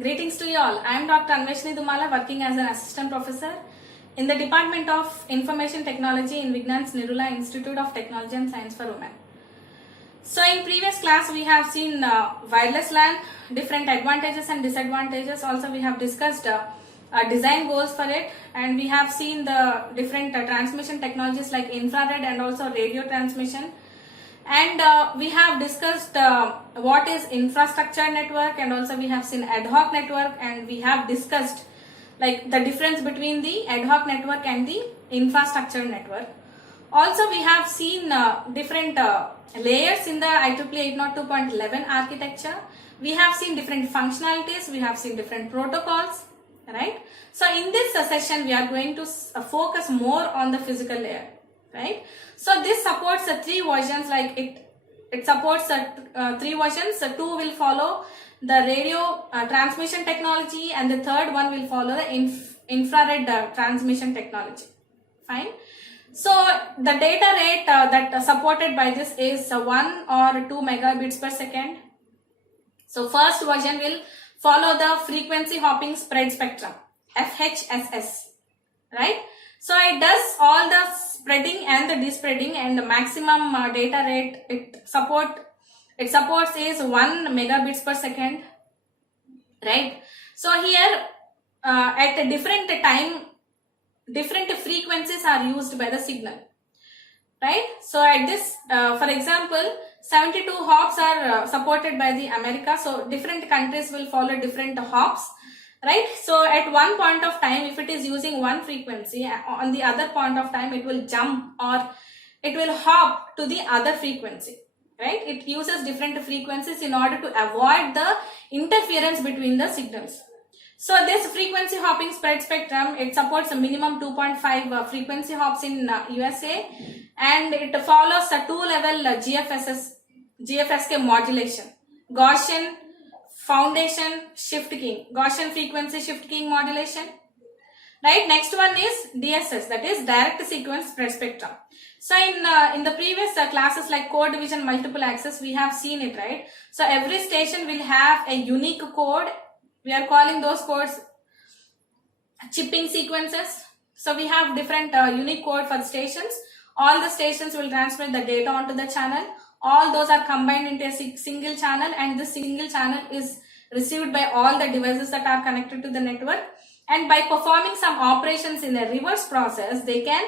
Greetings to you all. I am Dr. Anveshni Dumala, working as an assistant professor in the Department of Information Technology in Vignan's Nirula Institute of Technology and Science for Women. So in previous class we have seen wireless LAN, different advantages and disadvantages. Also we have discussed design goals for it, and we have seen the different transmission technologies like infrared and also radio transmission. And we have discussed what is infrastructure network, and also we have seen ad hoc network, and we have discussed like the difference between the ad hoc network and the infrastructure network. Also we have seen different layers in the IEEE 802.11 architecture. We have seen different functionalities, we have seen different protocols, right? So in this session we are going to focus more on the physical layer, right? So this supports the three versions, like it supports three versions. So two will follow the radio transmission technology, and the third one will follow the infrared transmission technology. Fine. So the data rate that supported by this is 1 or 2 megabits per second. So first version will follow the frequency hopping spread spectrum, FHSS, right? So it does all the spreading and the despreading, and the maximum data rate it supports is 1 megabits per second, right? So here at a different time, different frequencies are used by the signal, right? So at this, for example, 72 hops are supported by the America. So different countries will follow different hops, right? So at one point of time, if it is using one frequency, on the other point of time it will jump or it will hop to the other frequency, right? It uses different frequencies in order to avoid the interference between the signals. So this frequency hopping spread spectrum, it supports a minimum 2.5 frequency hops in USA, and it follows a two-level GFSK modulation, Gaussian foundation shift keying, Gaussian frequency shift keying modulation, right? Next one is DSS, that is direct sequence spread spectrum. So in the previous classes like code division, multiple access, we have seen it, right? So every station will have a unique code. We are calling those codes chipping sequences. So we have different unique code for the stations. All the stations will transmit the data onto the channel. All those are combined into a single channel, and this single channel is received by all the devices that are connected to the network. And by performing some operations in a reverse process, they can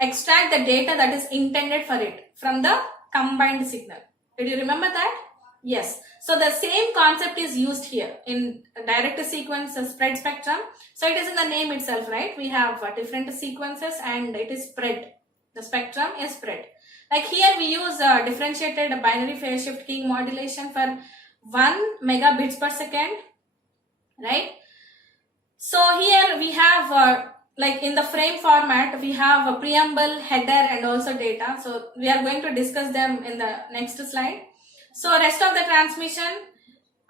extract the data that is intended for it from the combined signal. Did you remember that? Yes. So the same concept is used here in direct sequence spread spectrum. So it is in the name itself, right? We have different sequences and it is spread. The spectrum is spread. Like here we use differentiated binary phase shift keying modulation for 1 megabits per second, right? So here we have like in the frame format, we have a preamble, header and also data. So we are going to discuss them in the next slide. So rest of the transmission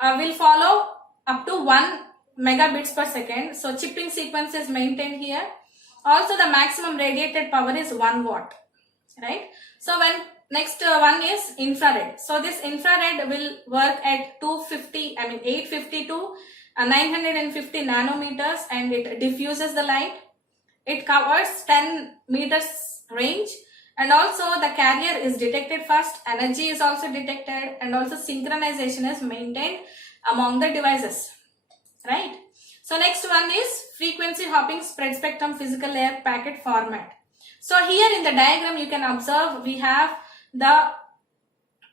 will follow up to 1 megabits per second. So chipping sequence is maintained here. Also the maximum radiated power is 1 watt, right? So when next one is infrared. So this infrared will work at 850 to 950 nanometers, and it diffuses the light. It covers 10 meters range, and also the carrier is detected first, energy is also detected, and also synchronization is maintained among the devices, right? So next one is frequency hopping spread spectrum physical layer packet format. So here in the diagram you can observe we have the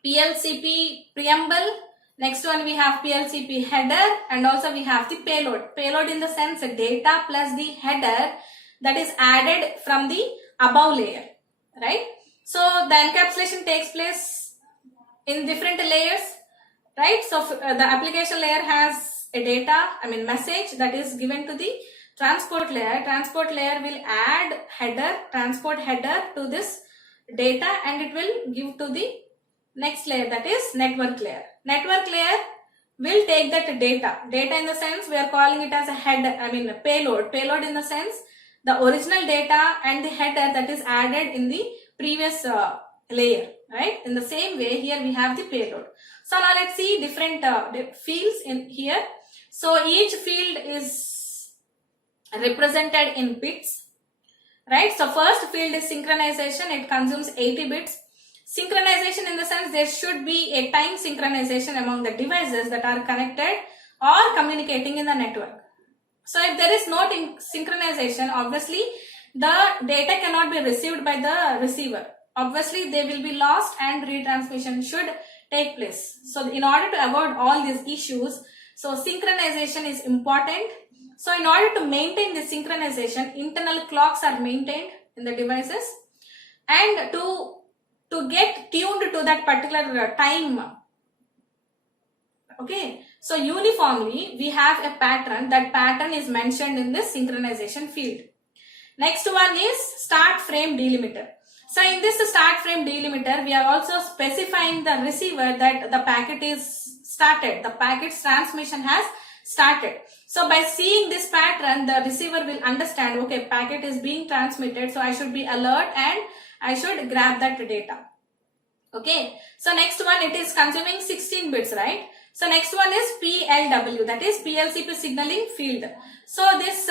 PLCP preamble, next one we have PLCP header, and also we have the payload. Payload in the sense data plus the header that is added from the above layer, right? So the encapsulation takes place in different layers, right? So the application layer has a data, message that is given to the transport layer. Transport layer will add header, transport header to this data, and it will give to the next layer, that is network layer. Network layer will take that data. Data in the sense we are calling it as a header, payload. Payload in the sense the original data and the header that is added in the previous layer, right? In the same way here we have the payload. So now let's see different fields in here. So each field is represented in bits, right? So first field is synchronization. It consumes 80 bits. Synchronization in the sense there should be a time synchronization among the devices that are connected or communicating in the network. So if there is no synchronization, obviously the data cannot be received by the receiver. Obviously they will be lost and retransmission should take place. So in order to avoid all these issues, so synchronization is important. So in order to maintain the synchronization, internal clocks are maintained in the devices, and to get tuned to that particular time. Okay, so uniformly we have a pattern. That pattern is mentioned in this synchronization field. Next one is start frame delimiter. So in this start frame delimiter, we are also specifying the receiver that the packet is started. The packet's transmission has started. So by seeing this pattern, the receiver will understand, okay, packet is being transmitted, so I should be alert and I should grab that data. Okay, so next one, it is consuming 16 bits, right? So next one is PLW, that is PLCP signaling field. So this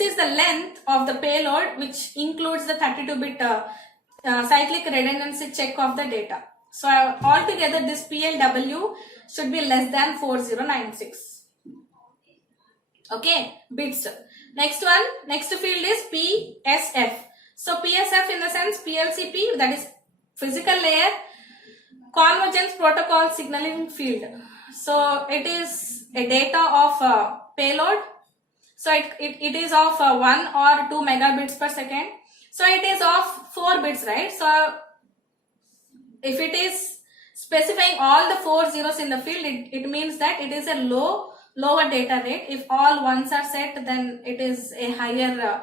is the length of the payload, which includes the 32-bit cyclic redundancy check of the data. So altogether this PLW should be less than 4096. Okay, bits. Next one, next field is PSF. So PSF in the sense PLCP, that is physical layer convergence protocol signaling field. So it is a data of payload. So it is of 1 or 2 megabits per second. So it is of 4 bits, right? So if it is specifying all the 4 zeros in the field, it means that it is a lower data rate. If all ones are set, then it is a higher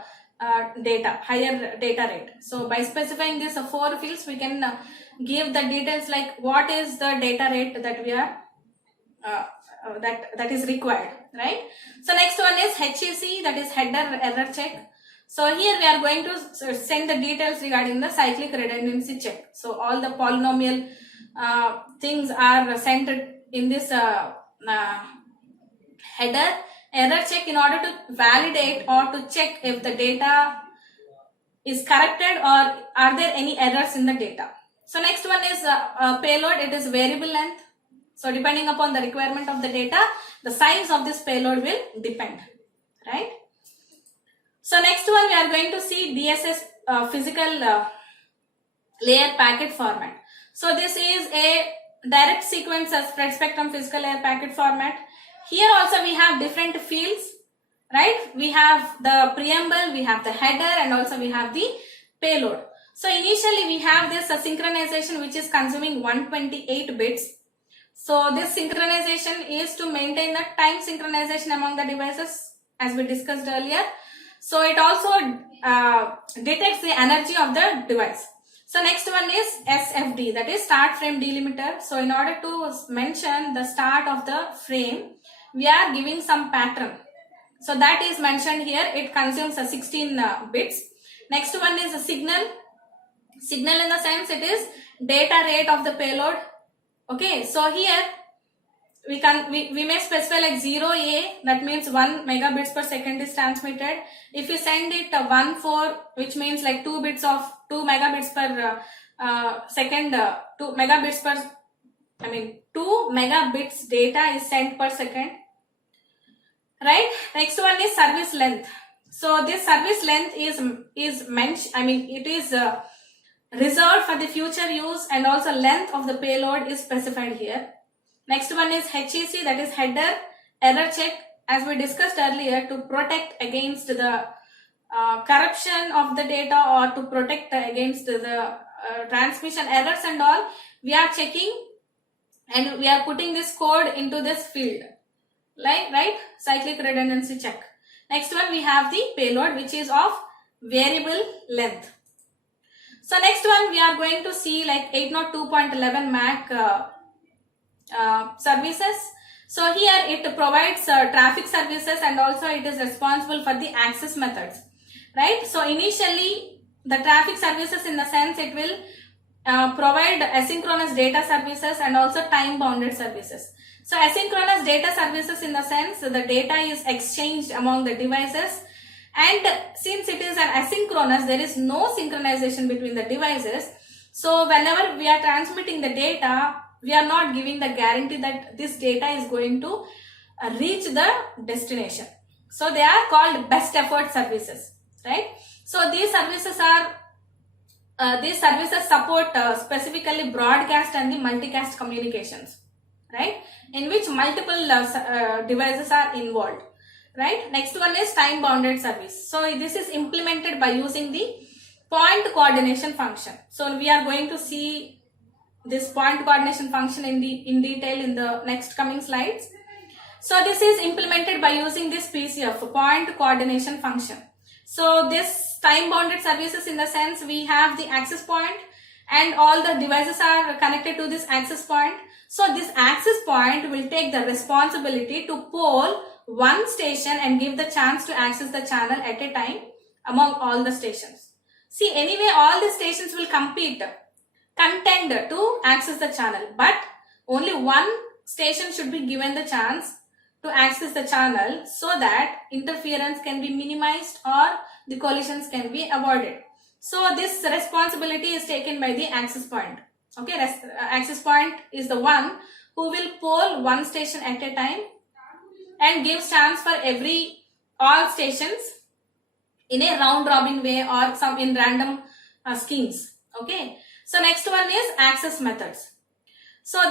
data rate. So by specifying these 4 fields, we can give the details like what is the data rate that we are that is required, right? So next one is HEC, that is header error check. So here we are going to send the details regarding the cyclic redundancy check. So all the polynomial things are sent in this header error check in order to validate or to check if the data is corrected or are there any errors in the data. So next one is payload. It is variable length. So depending upon the requirement of the data, the size of this payload will depend, right? So next one, we are going to see DSS physical layer packet format. So this is a direct sequence spread spectrum physical layer packet format. Here also we have different fields, right? We have the preamble, we have the header, and also we have the payload. So initially we have this synchronization which is consuming 128 bits. So this synchronization is to maintain the time synchronization among the devices as we discussed earlier. So it also detects the energy of the device. So next one is SFD, that is start frame delimiter. So in order to mention the start of the frame, we are giving some pattern. So that is mentioned here. It consumes 16 bits. Next one is a signal. Signal in the sense it is data rate of the payload. Okay, so here we may specify like 0A, that means 1 megabits per second is transmitted. If you send it 1/4, which means like 2 bits of 2 megabits per second, 2 megabits per, 2 megabits data is sent per second, right? Next one is service length. So this service length is mentioned, it is reserved for the future use, and also length of the payload is specified here. Next one is HEC, that is header error check, as we discussed earlier, to protect against the corruption of the data or to protect against the transmission errors and all. We are checking and we are putting this code into this field, like, right? Cyclic redundancy check. Next one, we have the payload, which is of variable length. So next one, we are going to see like 802.11 MAC services. So here it provides traffic services, and also it is responsible for the access methods, right? So initially the traffic services, in the sense it will provide asynchronous data services and also time bounded services. So asynchronous data services in the sense the data is exchanged among the devices, and since it is an asynchronous, there is no synchronization between the devices. So whenever we are transmitting the data, we are not giving the guarantee that this data is going to reach the destination. So they are called best effort services, right? So these services support specifically broadcast and the multicast communications, right, in which multiple devices are involved, right? Next one is time bounded service. So this is implemented by using the point coordination function. So we are going to see this point coordination function in detail in the next coming slides. So this is implemented by using this PCF, point coordination function. So this time bounded services in the sense we have the access point and all the devices are connected to this access point. So this access point will take the responsibility to poll one station and give the chance to access the channel at a time among all the stations. See, anyway, all the stations will contend to access the channel, but only one station should be given the chance to access the channel so that interference can be minimized or the collisions can be avoided. So this responsibility is taken by the access point. Okay, access point is the one who will poll one station at a time and gives chance for all stations in a round robin way or some in random schemes. Okay, so next one is access methods. So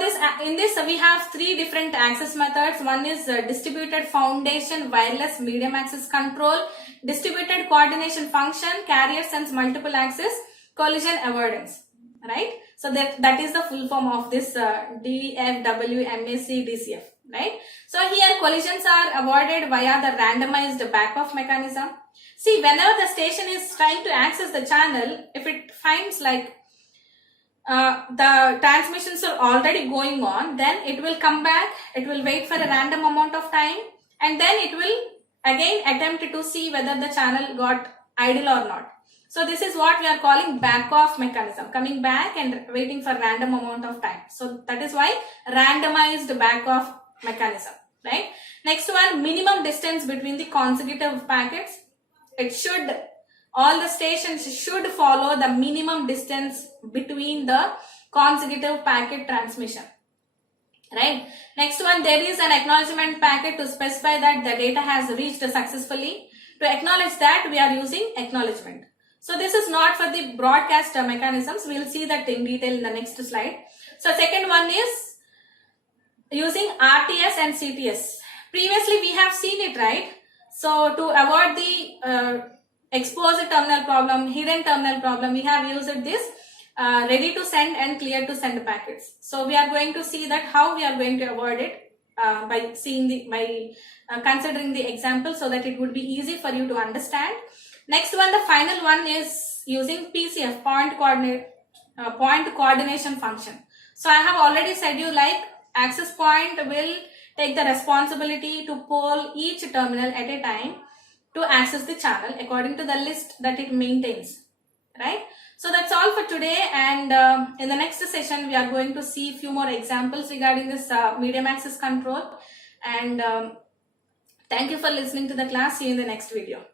in this we have three different access methods. One is distributed foundation wireless medium access control, distributed coordination function, carrier sense multiple access, collision avoidance, right? So that is the full form of this DFW-MAC DCF, right? So here collisions are avoided via the randomized back-off mechanism. See, whenever the station is trying to access the channel, if it finds like the transmissions are already going on, then it will come back, it will wait for a random amount of time, and then it will again attempt to see whether the channel got idle or not. So this is what we are calling back off mechanism, coming back and waiting for random amount of time. So that is why randomized back off mechanism, right? Next one, minimum distance between the consecutive packets. All the stations should follow the minimum distance between the consecutive packet transmission, right? Next one, there is an acknowledgement packet to specify that the data has reached successfully. To acknowledge that, we are using acknowledgement. So this is not for the broadcast mechanisms. We will see that in detail in the next slide. So second one is using RTS and CTS. Previously we have seen it, right? So to avoid the exposed terminal problem, hidden terminal problem, we have used this ready to send and clear to send packets. So we are going to see that how we are going to avoid it by considering the example so that it would be easy for you to understand. Next one, the final one is using PCF, point coordination function. So I have already said you like access point will take the responsibility to poll each terminal at a time to access the channel according to the list that it maintains, right? So that's all for today, and in the next session we are going to see a few more examples regarding this medium access control, and thank you for listening to the class. See you in the next video.